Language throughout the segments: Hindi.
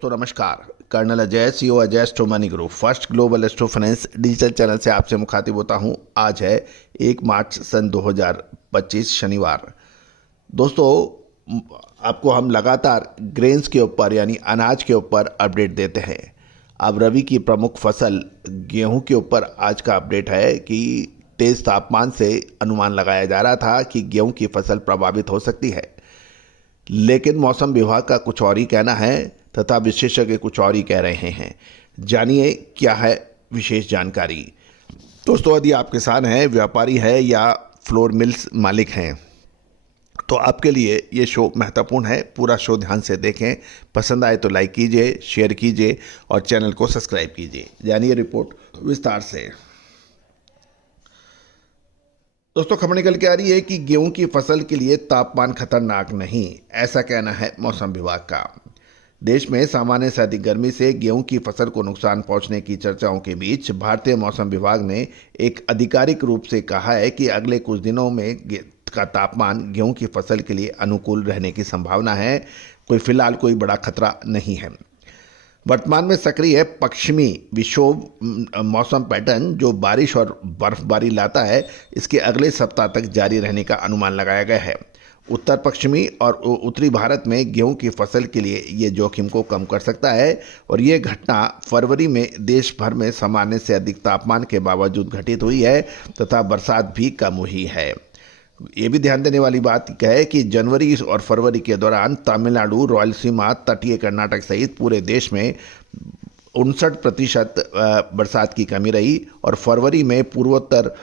दोस्तों नमस्कार। Colonel Ajay, CEO Ajay astro money group first global astro finance digital channel से आपसे मुखातिब होता हूं। आज है 1 मार्च सन 2025 शनिवार। दोस्तों आपको हम लगातार ग्रेन्स के ऊपर यानी अनाज के ऊपर अपडेट देते हैं। अब रबी की प्रमुख फसल गेहूं के ऊपर आज का अपडेट है कि तेज़ तापमान से अनुमान लगाया जा रहा था कि गेहूं की फसल प्रभावित हो सकती है, लेकिन मौसम विभाग का कुछ और ही कहना है तथा विशेषज्ञ कुछ और ही कह रहे हैं। जानिए क्या है विशेष जानकारी। दोस्तों यदि आप किसान हैं, व्यापारी हैं या फ्लोर मिल्स मालिक हैं तो आपके लिए ये शो महत्वपूर्ण है। पूरा शो ध्यान से देखें, पसंद आए तो लाइक कीजिए, शेयर कीजिए और चैनल को सब्सक्राइब कीजिए। जानिए रिपोर्ट विस्तार से। दोस्तों खबर निकल के आ रही है कि गेहूं की फसल के लिए तापमान खतरनाक नहीं, ऐसा कहना है मौसम विभाग का। देश में सामान्य से अधिक गर्मी से गेहूं की फसल को नुकसान पहुंचने की चर्चाओं के बीच भारतीय मौसम विभाग ने एक आधिकारिक रूप से कहा है कि अगले कुछ दिनों में का तापमान गेहूं की फसल के लिए अनुकूल रहने की संभावना है। फिलहाल कोई बड़ा खतरा नहीं है। वर्तमान में सक्रिय पश्चिमी विक्षोभ मौसम पैटर्न जो बारिश और बर्फबारी लाता है, इसके अगले सप्ताह तक जारी रहने का अनुमान लगाया गया है। उत्तर पश्चिमी और उत्तरी भारत में गेहूं की फसल के लिए ये जोखिम को कम कर सकता है और ये घटना फरवरी में देश भर में सामान्य से अधिक तापमान के बावजूद घटित हुई है तथा बरसात भी कम हुई है। ये भी ध्यान देने वाली बात है कि जनवरी और फरवरी के दौरान तमिलनाडु, रायलसीमा, तटीय कर्नाटक सहित पूरे देश में 59% बरसात की कमी रही और फरवरी में पूर्वोत्तर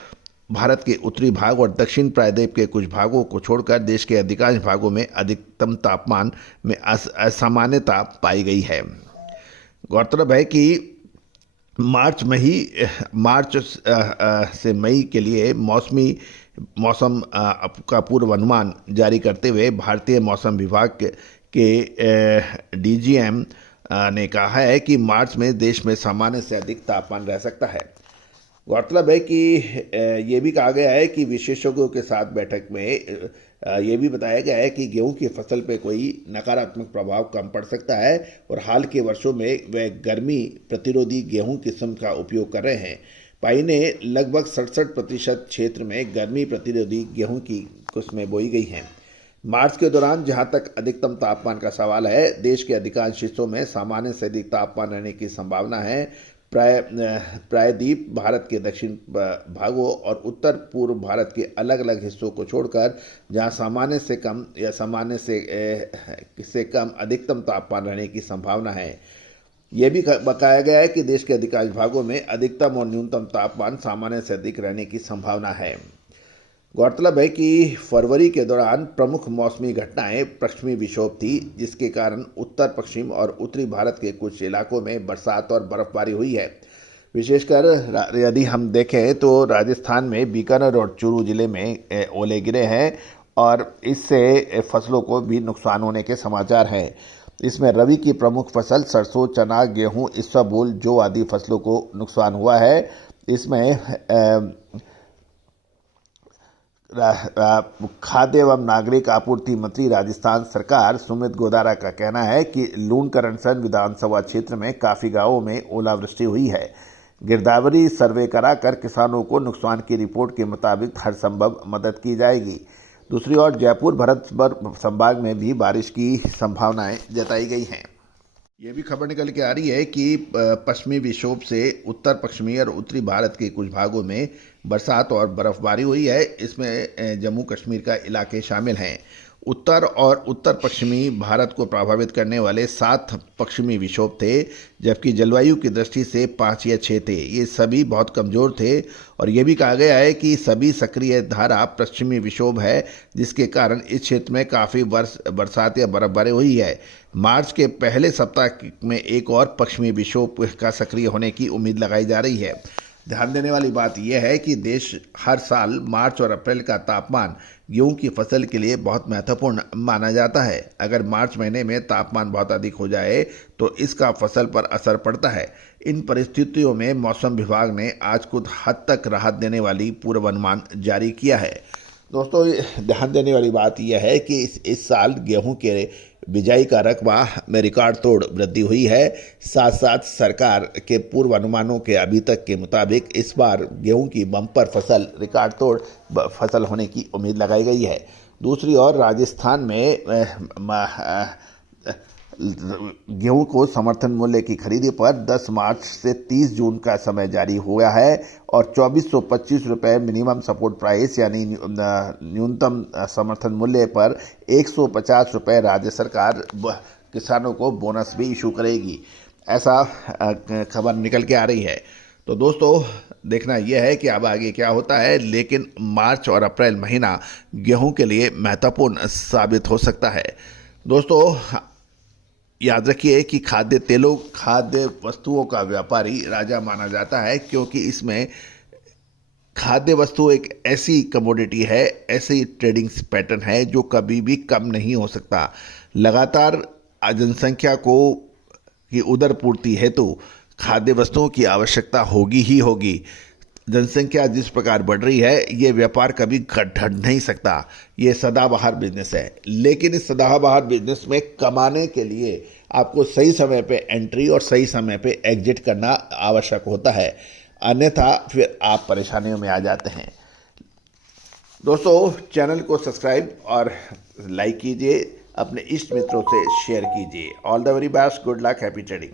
भारत के उत्तरी भाग और दक्षिण प्रायद्वीप के कुछ भागों को छोड़कर देश के अधिकांश भागों में अधिकतम तापमान में असामान्यता पाई गई है। गौरतलब है कि मार्च से मई के लिए मौसम का पूर्व अनुमान जारी करते हुए भारतीय मौसम विभाग के डीजीएम ने कहा है कि मार्च में देश में सामान्य से अधिक तापमान रह सकता है। गौरतलब है कि ये भी कहा गया है कि विशेषज्ञों के साथ बैठक में ये भी बताया गया है कि गेहूं की फसल पर कोई नकारात्मक प्रभाव कम पड़ सकता है और हाल के वर्षों में वे गर्मी प्रतिरोधी गेहूं किस्म का उपयोग कर रहे हैं। पाई ने लगभग 67% क्षेत्र में गर्मी प्रतिरोधी गेहूं की किस्में बोई गई हैं। मार्च के दौरान जहां तक अधिकतम तापमान का सवाल है, देश के अधिकांश हिस्सों में सामान्य से अधिक तापमान रहने की संभावना है। प्रायद्वीप भारत के दक्षिण भागों और उत्तर पूर्व भारत के अलग अलग हिस्सों को छोड़कर जहां सामान्य से कम या सामान्य से कम अधिकतम तापमान रहने की संभावना है। यह भी बताया गया है कि देश के अधिकांश भागों में अधिकतम और न्यूनतम तापमान सामान्य से अधिक रहने की संभावना है। गौरतलब है कि फरवरी के दौरान प्रमुख मौसमी घटनाएं पश्चिमी विक्षोभ थी, जिसके कारण उत्तर पश्चिम और उत्तरी भारत के कुछ इलाकों में बरसात और बर्फबारी हुई है। विशेषकर यदि हम देखें तो राजस्थान में बीकानेर और चूरू जिले में ओले गिरे हैं और इससे फसलों को भी नुकसान होने के समाचार हैं। इसमें रबी की प्रमुख फसल सरसों, चना, गेहूं, इसबगोल, जौ आदि फसलों को नुकसान हुआ है। इसमें खाद्य एवं नागरिक आपूर्ति मंत्री राजस्थान सरकार सुमित गोदारा का कहना है कि लूणकरणसर विधानसभा क्षेत्र में काफ़ी गांवों में ओलावृष्टि हुई है। गिरदावरी सर्वे कराकर किसानों को नुकसान की रिपोर्ट के मुताबिक हर संभव मदद की जाएगी। दूसरी ओर जयपुर भरतपुर संभाग में भी बारिश की संभावनाएं जताई गई हैं। ये भी खबर निकल के आ रही है कि पश्चिमी विक्षोभ से उत्तर पश्चिमी और उत्तरी भारत के कुछ भागों में बरसात और बर्फबारी हुई है। इसमें जम्मू कश्मीर का इलाके शामिल हैं। उत्तर और उत्तर पश्चिमी भारत को प्रभावित करने वाले 7 पश्चिमी विक्षोभ थे, जबकि जलवायु की दृष्टि से 5 या 6 थे। ये सभी बहुत कमज़ोर थे और ये भी कहा गया है कि सभी सक्रिय धारा पश्चिमी विक्षोभ है, जिसके कारण इस क्षेत्र में काफ़ी बरसात या बर्फबारी हुई है। मार्च के पहले सप्ताह में एक और पश्चिमी विक्षोभ का सक्रिय होने की उम्मीद लगाई जा रही है। ध्यान देने वाली बात यह है कि देश हर साल मार्च और अप्रैल का तापमान गेहूं की फसल के लिए बहुत महत्वपूर्ण माना जाता है। अगर मार्च महीने में तापमान बहुत अधिक हो जाए तो इसका फसल पर असर पड़ता है। इन परिस्थितियों में मौसम विभाग ने आज कुछ हद तक राहत देने वाली पूर्वानुमान जारी किया है। दोस्तों ध्यान देने वाली बात यह है कि इस साल गेहूं के बिजाई का रकबा में रिकॉर्ड तोड़ वृद्धि हुई है। साथ साथ सरकार के पूर्वानुमानों के अभी तक के मुताबिक इस बार गेहूं की बम्पर फसल रिकॉर्ड तोड़ फसल होने की उम्मीद लगाई गई है। दूसरी ओर राजस्थान में गेहूं को समर्थन मूल्य की खरीदी पर 10 मार्च से 30 जून का समय जारी हुआ है और 2425 रुपये मिनिमम सपोर्ट प्राइस यानी न्यूनतम समर्थन मूल्य पर 150 रुपये राज्य सरकार किसानों को बोनस भी इशू करेगी, ऐसा खबर निकल के आ रही है। तो दोस्तों देखना यह है कि अब आगे क्या होता है, लेकिन मार्च और अप्रैल महीना गेहूं के लिए महत्वपूर्ण साबित हो सकता है। दोस्तों याद रखिए कि खाद्य तेलों खाद्य वस्तुओं का व्यापारी राजा माना जाता है, क्योंकि इसमें खाद्य वस्तु एक ऐसी कमोडिटी है, ऐसी ट्रेडिंग पैटर्न है जो कभी भी कम नहीं हो सकता। लगातार जनसंख्या की उदर पूर्ति हेतु खाद्य वस्तुओं की आवश्यकता होगी ही होगी। जनसंख्या जिस प्रकार बढ़ रही है, ये व्यापार कभी घट नहीं सकता। ये सदाबहार बिजनेस है, लेकिन इस सदाबहार बिजनेस में कमाने के लिए आपको सही समय पे एंट्री और सही समय पे एग्जिट करना आवश्यक होता है, अन्यथा फिर आप परेशानियों में आ जाते हैं। दोस्तों चैनल को सब्सक्राइब और लाइक कीजिए, अपने इष्ट मित्रों से शेयर कीजिए। All the very best, good luck, happy trading.